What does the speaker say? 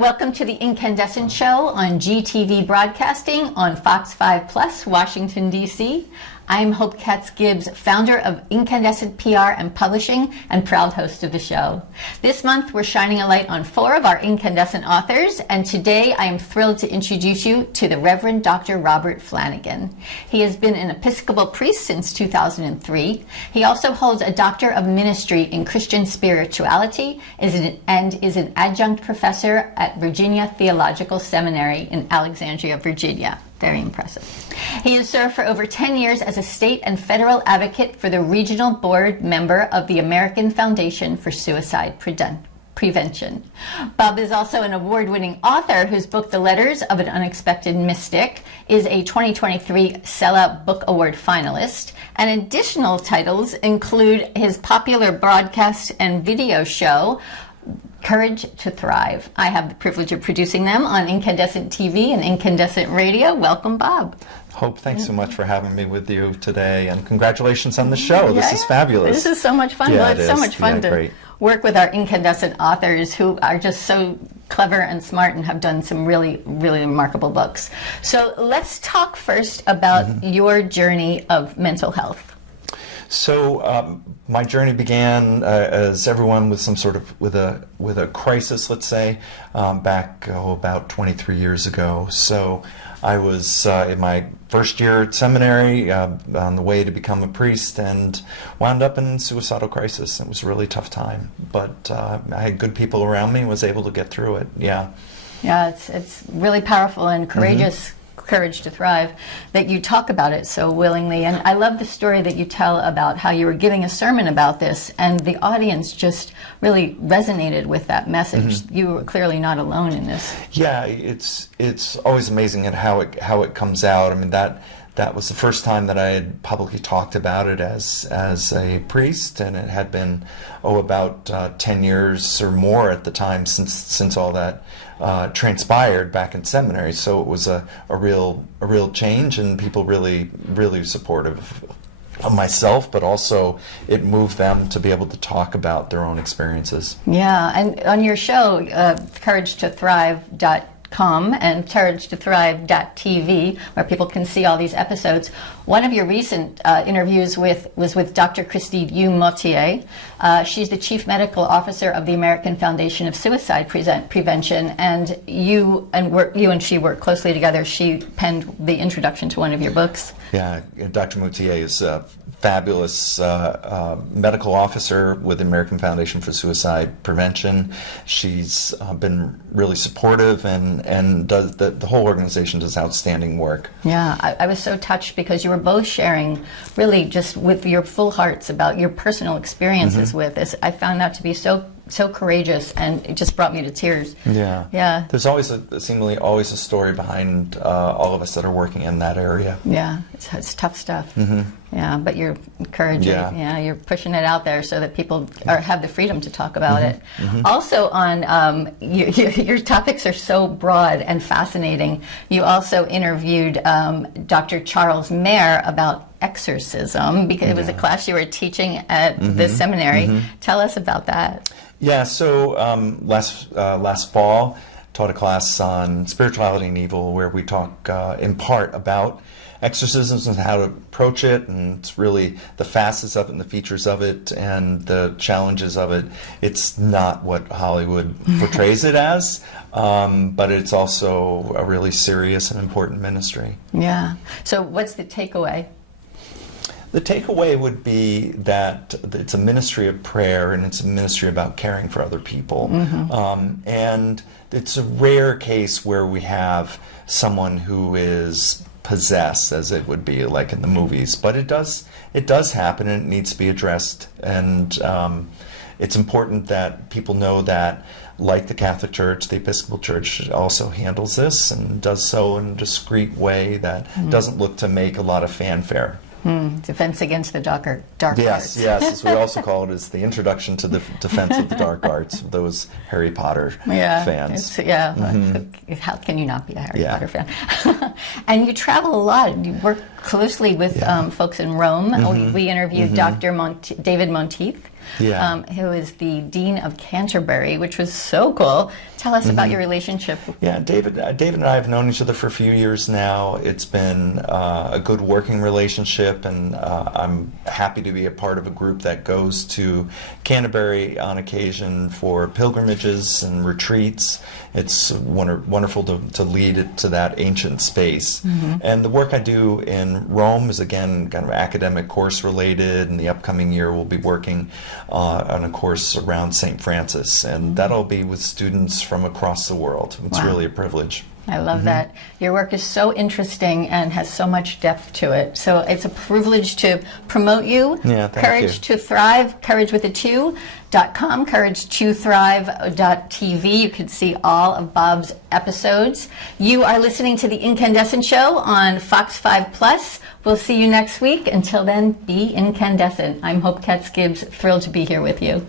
welcome to the Inkandescent Show on GTV Broadcasting on FOX5 PLUS, Washington, D.C. I'm Hope Katz Gibbs, founder of Inkandescent PR and Publishing and proud host of the show. This month, we're shining a light on 4 of our incandescent authors, and today I am thrilled to introduce you to the Reverend Dr. Robert Flanagan. He has been an Episcopal priest since 2003. He also holds a Doctor of Ministry in Christian Spirituality and is an adjunct professor at Virginia Theological Seminary in Alexandria, Virginia. Very impressive. He has served for over 10 years as a state and federal advocate for the regional board member of the American Foundation for Suicide Prevention. Bob is also an award-winning author whose book, The Letters of an Unexpected Mystic, is a 2023 Sellout Book Award finalist. And additional titles include his popular broadcast and video show, Courage to Thrive. I have the privilege of producing them on Incandescent TV and Incandescent Radio. Welcome, Bob. Hope, thanks so much for having me with you today, and congratulations on the show. This is fabulous. This is so much fun. Well, it's so much fun to work with our incandescent authors who are just so clever and smart and have done some really, really remarkable books. So let's talk first about your journey of mental health. So my journey began, as everyone, with some sort of with a crisis, let's say, back about 23 years ago. So I was in my first year at seminary, on the way to become a priest, and wound up in suicidal crisis. It was a really tough time, but I had good people around me and was able to get through it. Yeah, it's really powerful and courageous. Courage to Thrive, that you talk about it so willingly. And I love the story that you tell about how you were giving a sermon about this and the audience just really resonated with that message. You were clearly not alone in this. Yeah, it's always amazing at how it comes out. I mean, that was the first time that I had publicly talked about it as a priest, and it had been about 10 years or more at the time since all that transpired back in seminary. So it was a real change, and people really supportive of myself, but also it moved them to be able to talk about their own experiences. Yeah, and on your show, CourageToThrive.com and CourageToThrive.tv, where people can see all these episodes. One of your recent interviews was with Dr. Christine Moutier. She's the Chief Medical Officer of the American Foundation of Suicide Prevention, and you and she work closely together. She penned the introduction to one of your books. Yeah, Dr. Moutier is a fabulous medical officer with the American Foundation for Suicide Prevention. She's been really supportive and does the whole organization does outstanding work. Yeah, I was so touched because you were both sharing really just with your full hearts about your personal experiences with this. I found that to be so courageous, and it just brought me to tears. Yeah. There's seemingly always a story behind all of us that are working in that area. Yeah, it's tough stuff. Yeah, but you're encouraging. Yeah, you're pushing it out there so that people have the freedom to talk about it. Also, on your topics are so broad and fascinating. You also interviewed Dr. Charles Mayer about exorcism, because it was a class you were teaching at the seminary. Tell us about that. Yeah, so last fall, taught a class on spirituality and evil, where we talk in part about exorcisms and how to approach it, and it's really the facets of it and the features of it and the challenges of it. It's not what Hollywood portrays it as, but it's also a really serious and important ministry. Yeah. So what's the takeaway? The takeaway would be that it's a ministry of prayer, and it's a ministry about caring for other people. And it's a rare case where we have someone who is possessed, as it would be like in the movies, but it does happen, and it needs to be addressed. And it's important that people know that, like the Catholic Church, the Episcopal Church also handles this, and does so in a discreet way that doesn't look to make a lot of fanfare. Defense against the dark arts. Yes, as we also call it, is the introduction to the defense of the dark arts, those Harry Potter fans. How can you not be a Harry Potter fan? And you travel a lot. You work closely with folks in Rome. We interviewed Dr. David Monteith, who is the Dean of Canterbury, which was so cool. Tell us about your relationship. Yeah, David and I have known each other for a few years now. It's been a good working relationship, and I'm happy to be a part of a group that goes to Canterbury on occasion for pilgrimages and retreats. It's wonderful to lead it to that ancient space. And the work I do in Rome is, again, kind of academic course related, and the upcoming year we'll be working on a course around St. Francis, and that'll be with students from across the world. It's really a privilege. I love that. Your work is so interesting and has so much depth to it. So it's a privilege to promote you. Yeah, thank Courage you. to Thrive, courage with a 2.com, courage2thrive.tv. You can see all of Bob's episodes. You are listening to the Inkandescent Show on FOX5 PLUS. We'll see you next week. Until then, be incandescent. I'm Hope Katz Gibbs, thrilled to be here with you.